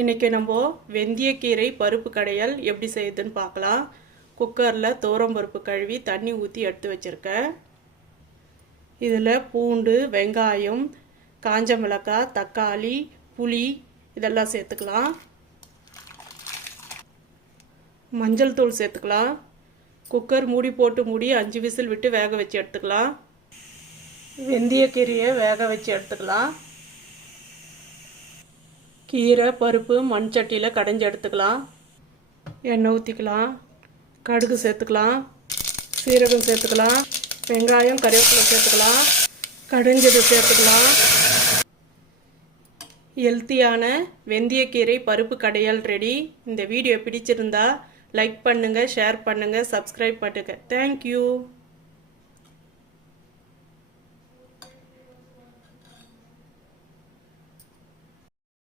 இன்றைக்கி நம்ம வெந்தயக்கீரை பருப்பு கடையல் எப்படி செய்யுதுன்னு பார்க்கலாம். குக்கரில் பருப்பு கழுவி தண்ணி ஊற்றி எடுத்து வச்சுருக்கேன். இதில் பூண்டு, வெங்காயம், காஞ்ச மிளகாய், தக்காளி, புளி இதெல்லாம் சேர்த்துக்கலாம். மஞ்சள் தூள் சேர்த்துக்கலாம். குக்கர் மூடி போட்டு 5 விசில் விட்டு வேக வச்சு எடுத்துக்கலாம். வெந்தயக்கீரையை வேக வச்சு எடுத்துக்கலாம். கீரை பருப்பு மண் சட்டியில் கடைஞ்சி எடுத்துக்கலாம். எண்ணெய் ஊற்றிக்கலாம். கடுகு சேர்த்துக்கலாம். சீரகம் சேர்த்துக்கலாம். வெங்காயம் கறிவேப்பிலை சேர்த்துக்கலாம். கடைஞ்சது சேர்த்துக்கலாம். ஹெல்த்தியான வெந்தயக்கீரை பருப்பு கடையல் ரெடி. இந்த வீடியோ பிடிச்சிருந்தா லைக் பண்ணுங்கள், ஷேர் பண்ணுங்கள், சப்ஸ்கிரைப் பண்ணுங்கள். தேங்க்யூ.